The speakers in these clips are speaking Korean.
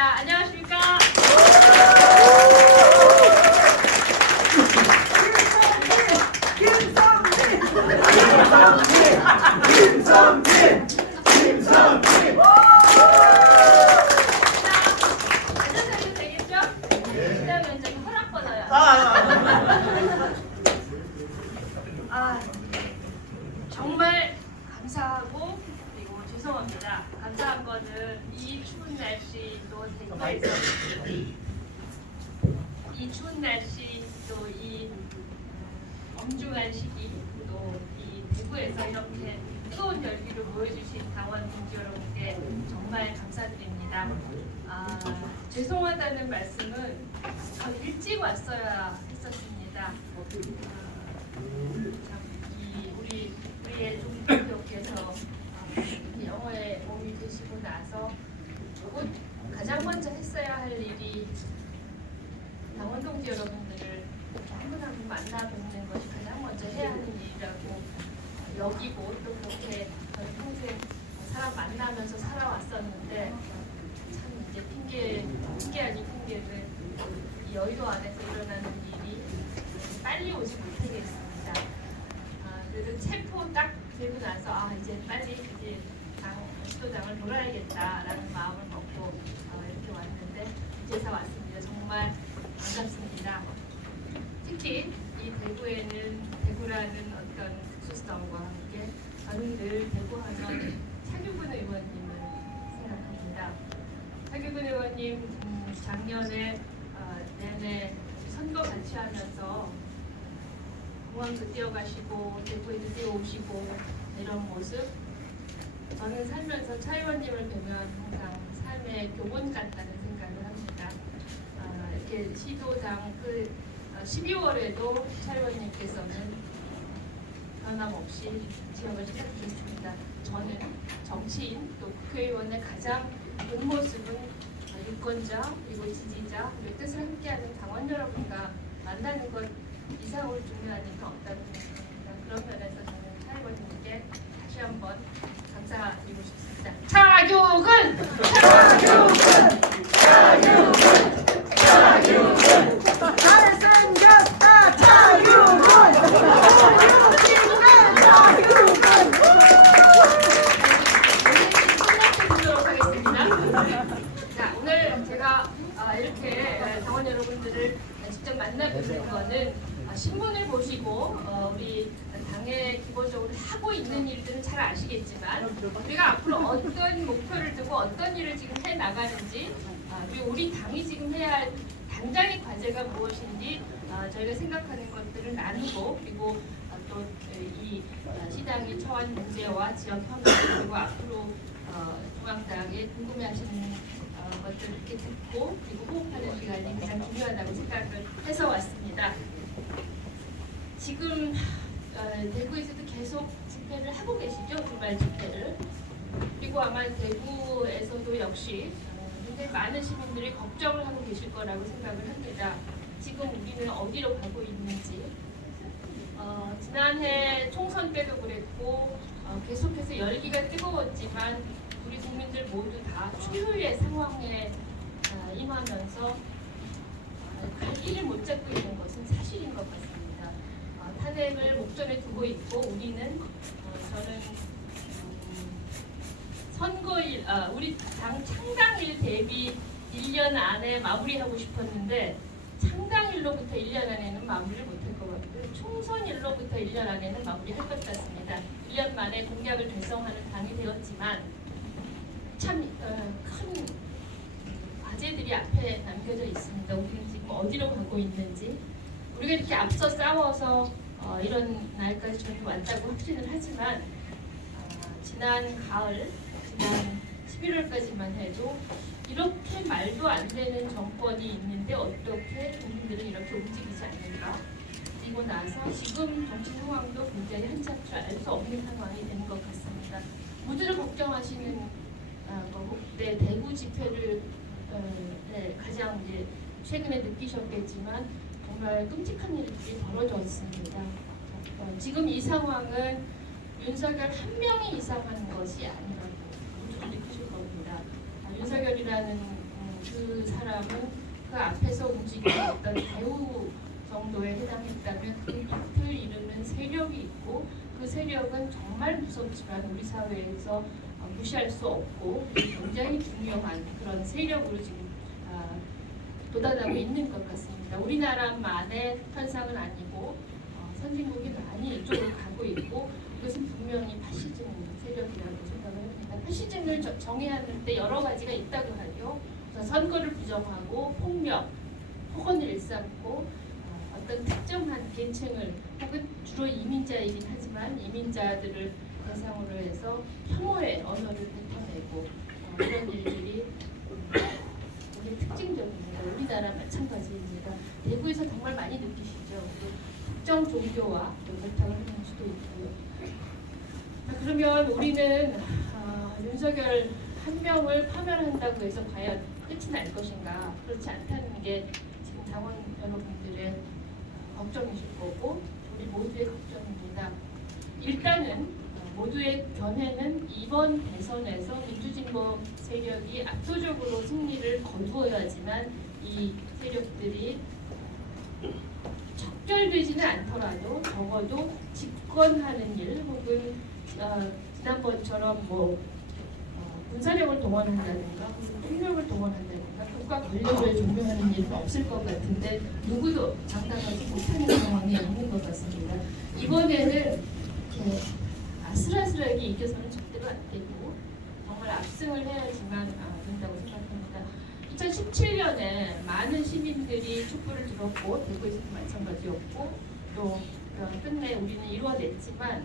모셨습니다. 안녕하십니까? 김성민! 앉아서 해도 되겠죠? 그러면 저기 허락받아요. 정말 감사하고 그리고 죄송합니다. 감사한 거는 이 추운 날씨 또 대구에서 이 추운 날씨 또 이 엄중한 시기 또 이 대구에서 이렇게 뜨거운 열기를 보여주신 당원 동지 여러분께 정말 감사드립니다. 죄송하다는 말씀은 더 일찍 왔어야 했었습니다. 우리의 종교교께서 영어에 몸이 되시고 나서 곧 가장 먼저 했어야 할 일이 당원 동지 여러분들을 한 분 한 분 만나 뵙는 것이 가장 먼저 해야 하는 일이라고 여기고 또 그렇게 저는 평생 사람 만나면서 살아왔었는데 참 이제 핑계 아닌 핑계를 이 여의도 안에서 일어나는 일이 빨리 오지 못하겠습니다. 그래도 체포 딱 되고 나서 이제 빨리 이제 시도당을 돌아야겠다라는 마음을 먹고 이렇게 왔는데 이제서 왔습니다. 정말 반갑습니다. 특히 이 대구에는 대구라는 어떤 특수성과 함께 저는 늘 대구하면 차규근 의원님을 생각합니다. 차규근 의원님 작년에 내내 선거 같이 하면서 공항도 뛰어가시고 대구에도 뛰어오시고 이런 모습 저는 살면서 차 의원님을 뵈면 항상 삶의 교본 같다는 생각을 합니다. 이렇게 시도당 12월에도 차 의원님께서는 변함없이 지역을 시작해 주십니다. 저는 정치인 또 국회의원의 가장 본 모습은 유권자 그리고 지지자 그리고 뜻을 함께하는 당원 여러분과 만나는 것 이상으로 중요한 일은 없다고 생각합니다. 그런 면에서 저는 차 의원님께 다시 한번 감사드리고 싶습니다. 차규근! 잘생겼다 차유근! 끝내도록 하겠습니다. 자, 오늘 제가 이렇게 당원 여러분들을 직접 만나뵙는 거는 신문을 보시고 우리 당에 기본적으로 하고 있는 일들은 잘 아시겠지만 우리가 앞으로 어떤 목표를 두고 어떤 일을 지금 해 나가는지 그리고 우리 당이 지금 해야 할 당장의 과제가 무엇인지 저희가 생각하는 것들을 나누고 그리고 또 이 시당이 처한 문제와 지역 현안 그리고 앞으로 중앙당에 궁금해하시는 것들을 이렇게 듣고 그리고 호흡하는 시간이 가장 중요하다고 생각을 해서 왔습니다. 지금 대구에서도 계속 집회를 하고 계시죠? 주말 집회를. 그리고 아마 대구에서도 역시 굉장히 많은 시민들이 걱정을 하고 계실 거라고 생각을 합니다. 지금 우리는 어디로 가고 있는지. 지난해 총선 때도 그랬고 계속해서 열기가 뜨거웠지만 우리 국민들 모두 다 초유의 상황에 임하면서 갈 길을 못 잡고 있는 것은 사실인 것 같습니다. 탄핵을 목전에 두고 있고 우리는 저는 선거일 우리 당 창당일 대비 1년 안에 마무리하고 싶었는데 창당일로부터 1년 안에는 마무리를 못할 것 같고요. 총선일로부터 1년 안에는 마무리할 것 같습니다. 1년 만에 공약을 달성하는 당이 되었지만 참 큰 과제들이 앞에 남겨져 있습니다. 우리는 지금 어디로 가고 있는지 우리가 이렇게 앞서 싸워서 이런 날까지 저희도 왔다고 확신을 하지만 지난 가을, 지난 11월까지만 해도 이렇게 말도 안 되는 정권이 있는데 어떻게 국민들은 이렇게 움직이지 않는가? 그리고 나서 지금 정치 상황도 굉장히 한참줄 알 수 없는 상황이 된 것 같습니다. 모두를 걱정하시는 거고, 대구 집회를 가장 이제 최근에 느끼셨겠지만 정말 끔찍한 일들이 벌어졌습니다. 지금 이 상황은 윤석열 한 명이 이상한 것이 아니라고 모두 느끼실 겁니다. 윤석열이라는 그 사람은 그 앞에서 움직이는 어떤 배우 정도에 해당했다면 그 밑을 이루는 세력이 있고 그 세력은 정말 무섭지만 우리 사회에서 무시할 수 없고 굉장히 중요한 그런 세력으로 지금 도달하고 있는 것 같습니다. 우리나라만의 현상은 아니고 선진국이 많이 이쪽으로 가고 있고 이것은 분명히 파시즘 세력이라고 생각을 합니다. 파시즘을 정의하는 데 여러 가지가 있다고 하죠. 선거를 부정하고 폭력, 폭언을 일삼고 어떤 특정한 계층을 혹은 주로 이민자이긴 하지만 이민자들을 대상으로 해서 혐오의 언어를 뱉어내고 이런 일들이 굉장히 특징적입니다. 우리나라 마찬가지입니다. 대구에서 정말 많이 느끼시죠. 특정 종교와 결탁을 하는 수도 있고요. 그러면 우리는 윤석열 한 명을 파면한다고 해서 과연 끝이 날 것인가? 그렇지 않다는 게 지금 당원 여러분들의 걱정이실 거고 우리 모두의 걱정입니다. 일단은 모두의 견해는 이번 대선에서 민주진보 세력이 압도적으로 승리를 거두어야지만 이 세력들이 척결되지는 않더라도 적어도 집권하는 일 혹은 지난번처럼 군사력을 동원한다든가 폭력을 동원한다든가 국가 권력을 종용하는 일은 없을 것 같은데 누구도 장담하지 못하는 상황에 있는 것 같습니다. 이번에는 아슬아슬하게 이겨서는 절대로 안 되고 정말 압승을 해야지만 된다고 생각합니다. 2017년에 많은 시민들이 촛불을 들었고 대구에서도 마찬가지였고 또 끝내 우리는 이루어냈지만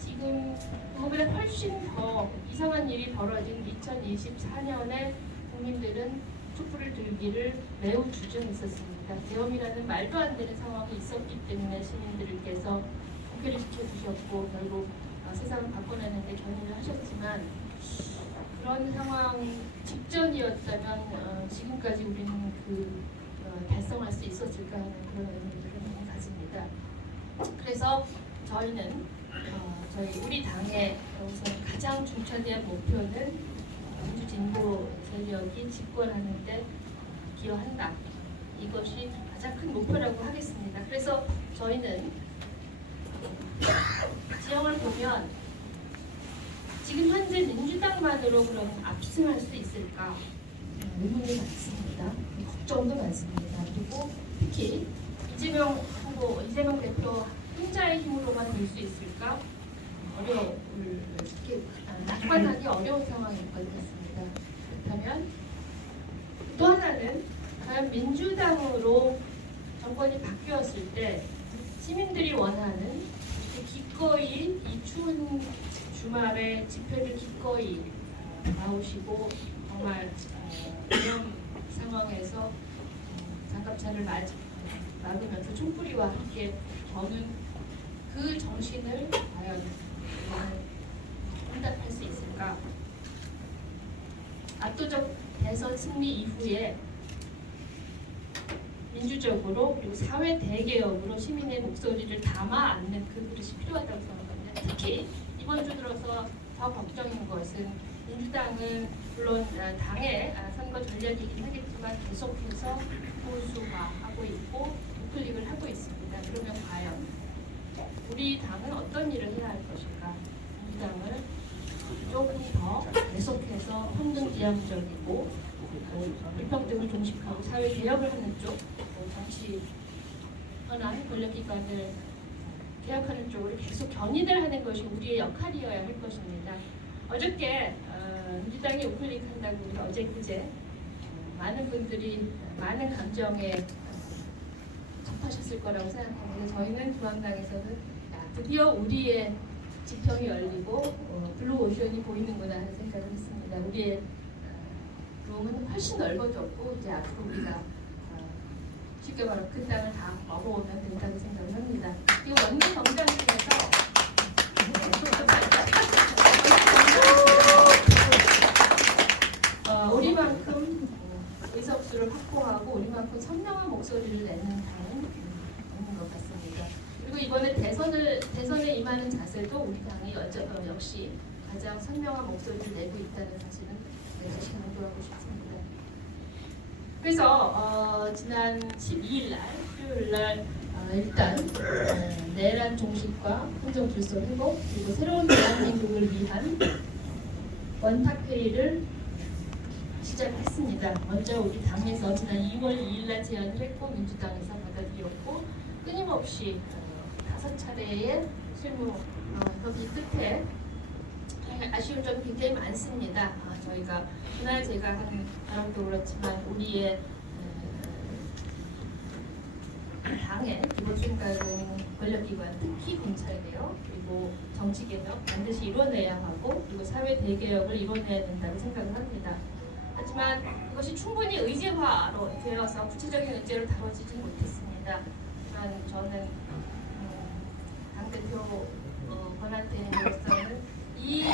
지금 그거보다 훨씬 더 이상한 일이 벌어진 2024년에 국민들은 촛불을 들기를 매우 주저했었습니다. 계엄이라는 말도 안 되는 상황이 있었기 때문에 시민들께서 국회를 지켜주셨고 결국 세상을 바꿔내는데 견인을 하셨지만 그런 상황 직전이었다면 지금까지 우리는 달성할 수 있었을까 하는 그런 의미를 가집니다. 그래서 저희는 저희 우리 당의 우선 가장 중차대한 목표는 민주진보 세력이 집권하는데 기여한다. 이것이 가장 큰 목표라고 하겠습니다. 그래서 저희는 지형을 보면 지금 현재 민주당만으로 그럼 압승할 수 있을까? 의문이 많습니다. 걱정도 많습니다. 그리고 특히 이재명 후보, 이재명 대표 혼자의 힘으로만 될 수 있을까? 이렇게 낙관하기 어려운 상황일 것 같습니다. 그렇다면 또 하나는 과연 민주당으로 정권이 바뀌었을 때 시민들이 원하는 기꺼이 이 추운 주말에 집회를 기꺼이 나오시고 정말 이런 상황에서 장갑차를 막으면서 촛불이와 함께 저는 그 정신을 과연 응답할 수 있을까? 압도적 대선 승리 이후에 민주적으로 그리고 사회 대개혁으로 시민의 목소리를 담아 안는 그 그릇이 필요하다고 생각합니다. 특히 이번 주 들어서 더 걱정인 것은 민주당은 물론 당의 선거 전략이긴 하겠지만 계속해서 보수화하고 있고 우클릭을 하고 있습니다. 그러면 과연 우리 당은 어떤 일을 해야 할 것인가? 민주당을 조금 더 계속해서 헌등지향적이고 불평등을 종식하고 사회 개혁을 하는 쪽, 정치 현안 권력기관을 개혁하는 쪽으로 계속 견인을 하는 것이 우리의 역할이어야 할 것입니다. 어저께 민주당이 우클릭한다고 우리 어제 그제 많은 분들이 많은 감정에 접하셨을 거라고 생각합니다. 저희는 중앙당에서는 드디어 우리의 지평이 열리고 블루 오션이 보이는구나 하는 생각을 했습니다. 우리의 룸은 훨씬 넓어졌고 이제 앞으로 우리가 쉽게 말하면 그 땅을 다 먹어오면 된다고 생각을 합니다. 이 원내 정당 중에서 우리만큼 의석수를 확보하고 우리만큼 선명한 목소리를 내는 당은 없는 것 같습니다. 그리고 이번에 대선에 임하는 자세도 우리 당이 역시 가장 선명한 목소리를 내고 있다는 사실은 다시 강조하고 싶습니다. 그래서 지난 12일 날 수요일 날 일단 내란 종식과 행정 질서 회복 그리고 새로운 대한민국을 위한 원탁 회의를 시작했습니다. 먼저 우리 당에서 지난 2월 2일 날 제안을 했고 민주당에서 받아들였고 끊임없이 5차례의 실무 협의 끝에 아쉬운 점이 굉장히 많습니다. 저희가 그날 제가 한 바람도 그렇지만 우리의 당의 기본 생각은 권력기관, 특히 검찰개혁 그리고 정치개혁 반드시 이뤄내야 하고 그리고 사회 대개혁을 이뤄내야 된다고 생각을 합니다. 하지만 그것이 충분히 의제화로 되어서 구체적인 의제로 다뤄지지 못했습니다. 하지만 저는 당대표 권한대행으로서는 이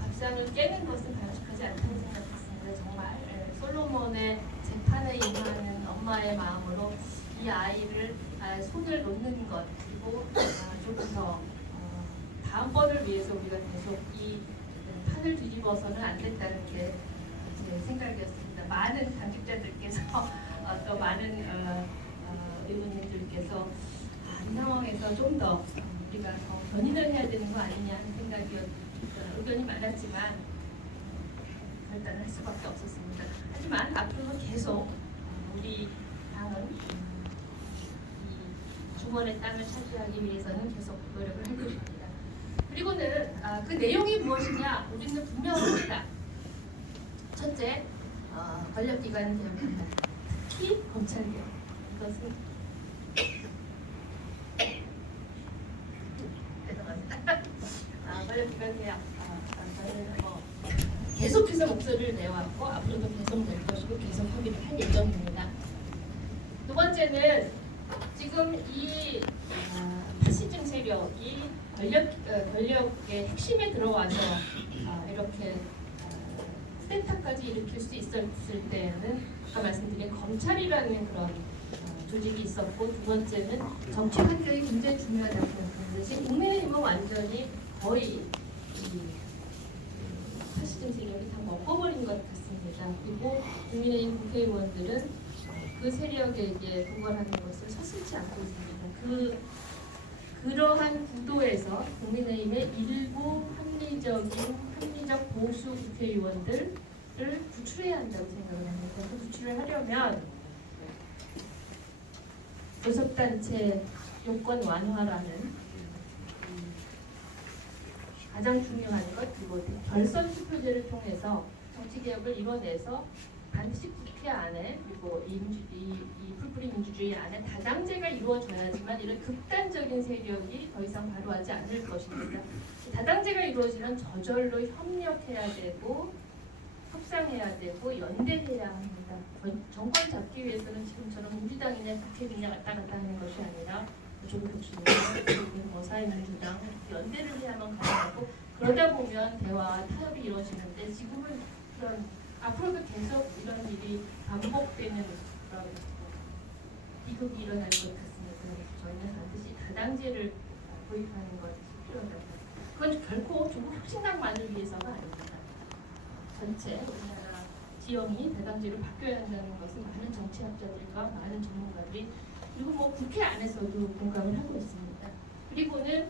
밥상을 깨는 것은 바람직하지 않다고 생각했습니다. 정말 솔로몬의 재판에 임하는 엄마의 마음으로 이 아이를 손을 놓는 것 그리고 조금 더 다음번을 위해서 우리가 계속 이 판을 뒤집어서는 안 된다는 게 제 생각이었습니다. 많은 당직자들께서 또 많은 의원님들께서 이 상황에서 좀 더 우리가 더 견인을 해야 되는 거 아니냐 하는 생각이 의견이 많았지만 결단을 할 수밖에 없었습니다. 하지만 앞으로 계속 우리 당은 이 주권의 땅을 차지하기 위해서는 계속 노력을 할 것입니다. 그리고는 그 내용이 무엇이냐 우리는 분명합니다. 첫째, 권력기관 개혁한다. 특히 검찰개혁. 이것은 권력기관 개혁. 저는 계속해서 목소리를 내왔고 앞으로도 계속 낼 것이고 계속 협의를 할 예정입니다. 두 번째는 지금 이 파시즘 세력이 권력의 핵심에 들어와서 이렇게 쿠데타까지 일으킬 수 있었을 때는 아까 말씀드린 검찰이라는 그런 조직이 있었고 두 번째는 정치 환경이 굉장히 중요하다고 생각합니다. 지금 국민의힘은 완전히 거의 이 파시즘 세력이 다 먹어버린 것 같습니다. 그리고 국민의힘 국회의원들은 그 세력에게 구걸하는 것을 서슴지 않고 있습니다. 그러한 구도에서 국민의힘의 일부 합리적 보수 국회의원들을 구출해야 한다고 생각을 합니다. 그 구출을 하려면 교섭단체 요건 완화라는 가장 중요한 것 그리고 결선 투표제를 통해서 정치개혁을 이뤄내서 반드시 국회 안에 그리고 이 풀뿌리 민주주의 안에 다당제가 이루어져야지만 이런 극단적인 세력이 더 이상 발휘하지 않을 것입니다. 다당제가 이루어지면 저절로 협력해야 되고 협상해야 되고 연대해야 합니다. 정권 잡기 위해서는 지금처럼 우리 당이냐 국회의원이냐 왔다 갔다 하는 것이 아니라 조국혁신당, 사회민주당 연대를 해야만 가능하고 그러다 보면 대화와 타협이 이루어지는데 지금은 그런 앞으로도 계속 이런 일이 반복되는 그런 비극이 일어날 것 같습니다. 그래서 저희는 반드시 다당제를 도입하는 것이 필요하다고. 그건 결코 조국혁신당만을 위해서가 아닙니다. 전체 우리나라 지형이 다당제로 바뀌어야 한다는 것은 많은 정치학자들과 많은 전문가들이 그리고 뭐 국회 안에서도 공감을 하고 있습니다. 그리고는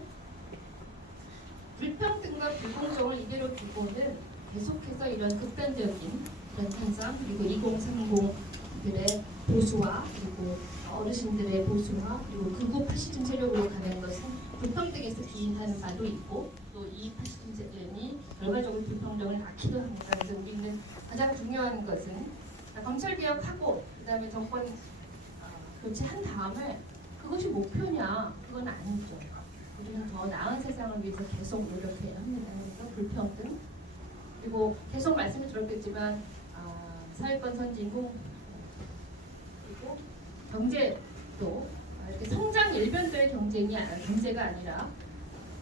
불평등과 불공정을 이대로 두고는 계속해서 이런 극단적인 이런 현상 그리고 2030들의 보수화 그리고 어르신들의 보수화 그리고 극우 파시즘 세력으로 가는 것은 불평등에서 기인하는 바도 있고 또 이 파시즘 세력이 결과적으로 불평등을 낳기도 합니다. 그래서 우리는 가장 중요한 것은 검찰 개혁하고 그다음에 정권 교체한 다음에 그것이 목표냐? 그건 아니죠. 우리는 더 나은 세상을 위해서 계속 노력해야 합니다. 그래서 불평등 그리고 계속 말씀을 들었겠지만 사회권 선진국 그리고 경제도 이렇게 성장 일변도의 경제가 아니라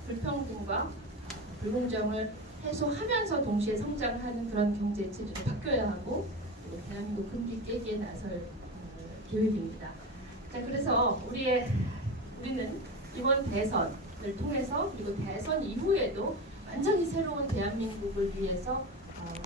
불평등과 불공정을 해소하면서 동시에 성장하는 그런 경제 체제로 바뀌어야 하고 그리고 대한민국 금기 깨기에 나설 계획입니다. 자, 그래서 우리는 이번 대선을 통해서 그리고 대선 이후에도 완전히 새로운 대한민국을 위해서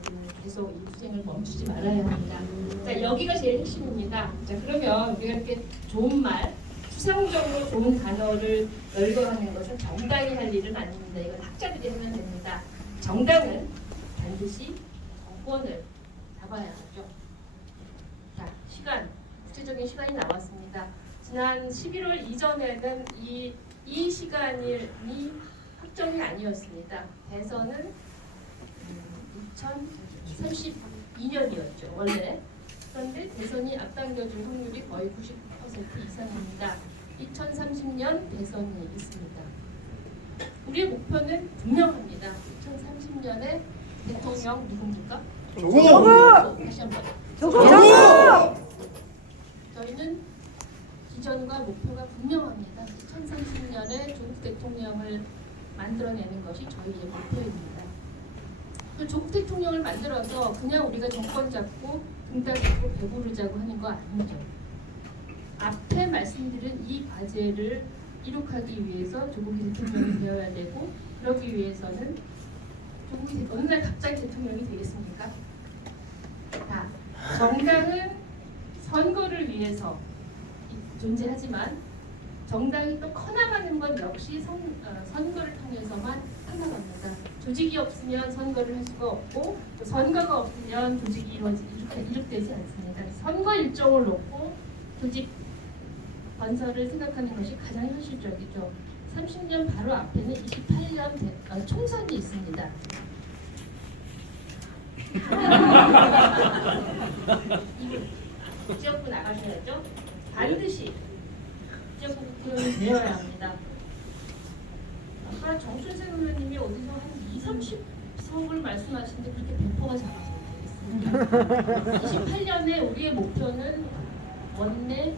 우리는 계속 이 투쟁을 멈추지 말아야 합니다. 자, 여기가 제일 핵심입니다. 자, 그러면 우리가 이렇게 좋은 말, 수상적으로 좋은 단어를 열거하는 것은 정당이 할 일은 아닙니다. 이건 학자들이 하면 됩니다. 정당은 반드시 정권을 잡아야 하죠. 자, 시간, 구체적인 시간이 나왔습니다. 지난 11월 이전에는 이 시간이 확정이 아니었습니다. 대선은 2032년이었죠, 원래. 그런데 대선이 앞당겨진 확률이 거의 90% 이상입니다. 2030년 대선이 있습니다. 우리의 목표는 분명합니다. 2030년에 대통령 누굽니까? 조국! 다시 한번. 조국! 저희는 비전과 목표가 분명합니다. 2030년에 조국 대통령을 만들어내는 것이 저희의 목표입니다. 그 조국 대통령을 만들어서 그냥 우리가 정권 잡고 등 따지고 배부르자고 하는 거 아니죠. 앞에 말씀드린 이 과제를 이룩하기 위해서 조국이 대통령이 되어야 되고, 그러기 위해서는 조국이 어느 날 갑자기 대통령이 되겠습니까? 자, 정당은 선거를 위해서 존재하지만 정당이 또 커나가는 건 역시 선거를 통해서만 커나갑니다. 조직이 없으면 선거를 할 수가 없고, 또 선거가 없으면 조직이 이룩되지 않습니다. 선거 일정을 놓고 조직 건설을 생각하는 것이 가장 현실적이죠. 30년 바로 앞에는 28년 총선이 있습니다. 지역구 나가셔야죠. 반드시 지역구 국회의원이 되어야 합니다. 아까 정춘생 의원님이 어디서 한 20-30석을 말씀하시는데 그렇게 배포가 작아서 되겠습니다. 28년에 우리의 목표는 원내,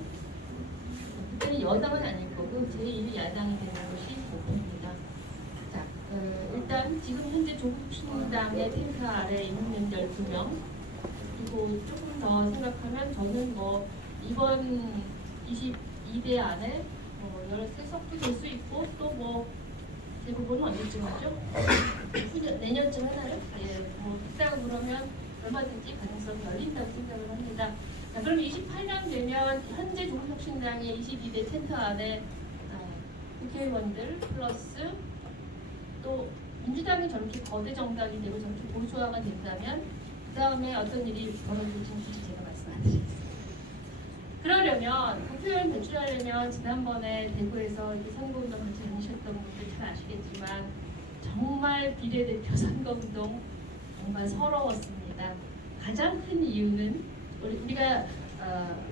그때는 여당은 아닐 거고 제1야당이 되는 것이 목표입니다. 자, 일단 지금 현재 조국신당의 탱크 아래 있는 12명, 그리고 조금 더 생각하면 저는 뭐 이번 22대 안에 13석도 될 수 있고, 또 뭐 대부분은 언제쯤 하죠? 내년쯤 하나요? 예, 뭐 있다고 그러면 얼마든지 가능성이 열린다고 생각을 합니다. 자, 그럼 28년 되면 현재 조국혁신당의 22대 텐트 안에 국회의원들 플러스 또 민주당이 저렇게 거대 정당이 되고 저렇게 보수화가 된다면 그 다음에 어떤 일이 벌어질지는 굳이 제가 말씀 안 드리겠습니다. 그러려면 국회의원 배출하려면 지난번에 대구에서 이 선거운동 같이 다니셨던 분들 잘 아시겠지만 정말 비례대표 선거운동 정말 서러웠습니다. 가장 큰 이유는 우리가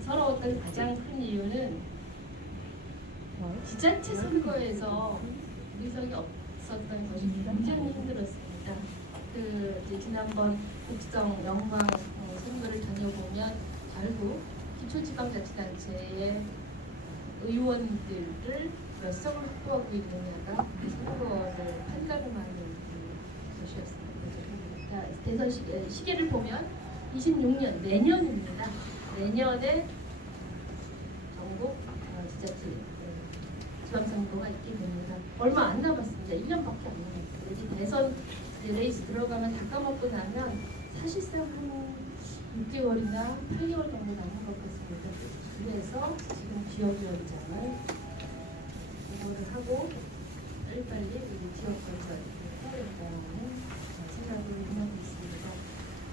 서러웠던 가장 큰 이유는 지자체 선거에서 의석이 없었던 것이 굉장히 힘들었습니다. 지난번 국정 영광 선거를 다녀보면 결국 기초지방자치단체의 의원들을 몇 석을 확보하고 있느냐가 선거를 판가름하는 것이었습니다. 대선 시계를 보면 26년 내년입니다. 내년에 전국 지자체 지방선거가 있게 됩니다. 얼마 안 남았습니다. 1년밖에 안 남았습니다. 이제 대선 레이스 들어가면 다 까먹고 나면 사실상 한 6개월이나 8개월 정도 남은 것 같습니다. 그래서 지금 지역위원장을 공모를 하고 빨리빨리 우리 지역 건설을 해야겠다는 생각을 하고 있습니다.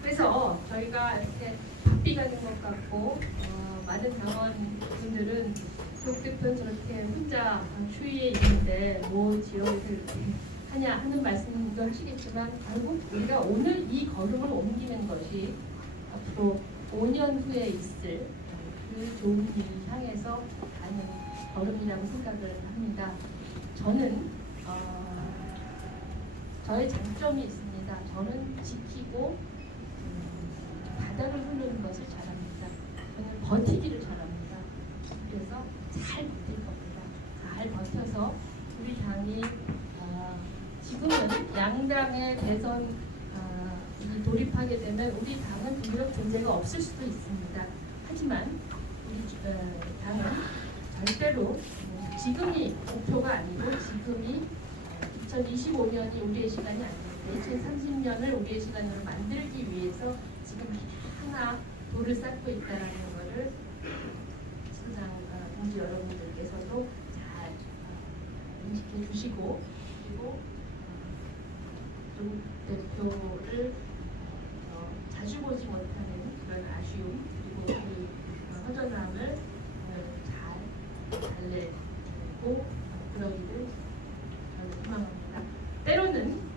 그래서 저희가 이렇게 바삐 가는 것 같고 많은 당원분들은 조국 대표는 저렇게 혼자 추위에 있는데 뭐 지역에서 이렇게 하냐 하는 말씀도 하시겠지만 결국 우리가 오늘 이 걸음을 옮기는 것이 앞으로 5년 후에 있을 그 좋은 일을 향해서 가는 걸음이라고 생각을 합니다. 저는 저의 장점이 있습니다. 저는 지키고 바닥을 흐르는 것을 잘합니다. 저는 버티기를 잘합니다. 그래서 잘 버틸 겁니다. 잘 버텨서 우리 당이 지금은 양당의 대선 돌입하게 되면 우리 당은 비록 존재가 없을 수도 있습니다. 하지만 우리 당은 절대로 지금이 목표가 아니고 지금이 2025년이 우리의 시간이 아닙니다. 2030년을 우리의 시간으로 만들기 위해서 지금 하나 돌을 쌓고 있다는 것을 시장 동지 여러분들께서도 잘 인식해 주시고, 그리고 조국 대표를 자주 보지 못하는 그런 아쉬움, 그리고 그 허전함을 오늘 잘 달래고 그러기를 저는 희망합니다. 때로는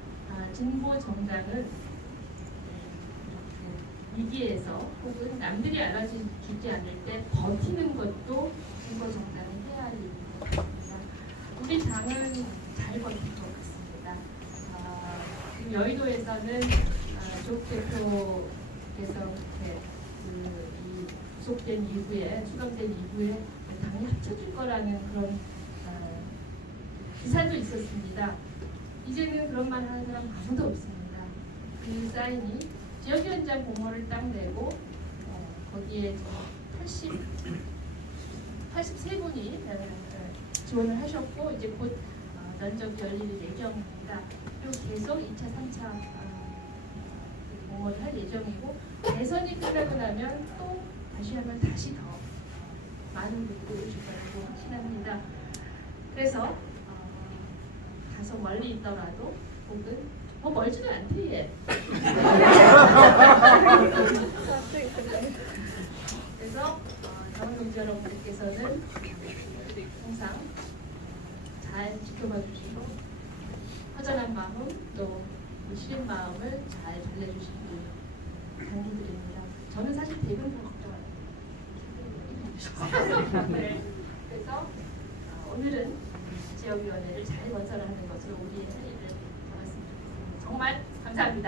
진보 정당은 위기에서 혹은 남들이 알아주지 않을 때 버티는 것도 진보 정당이 해야 할 일입니다. 우리 당은 잘 버틴 것 같습니다. 지금 여의도에서는 조국 대표께서 이 구속된 이후에, 수감된 이후에 당이 합쳐질 거라는 그런 기사도 있었습니다. 이제는 그런 말 하는 사람 아무도 없습니다. 그 사인이 지역위원장 공모를 딱 내고 거기에 83분이 지원을 하셨고, 이제 곧 면접 열릴 예정입니다. 그리고 계속 2차, 3차 공모를 할 예정이고, 대선이 끝나고 나면 또 다시 하면 다시 더 많은 분들이 오실 거라고 확신합니다. 그래서 다소 멀리 있더라도 혹은 멀지도 않대 얘. 그래서 당원 동지 여러분들께서는 항상 잘 지켜봐 주시고, 허전한 마음 또 시린 마음을 잘 달래주시길 당부드립니다. 저는 사실 대부분 걱정합니다. 네. 그래서 오늘은 지역위원회를 잘 건설하는 것으로 우리의 할 일을 잡았으면 좋겠습니다. 정말 감사합니다.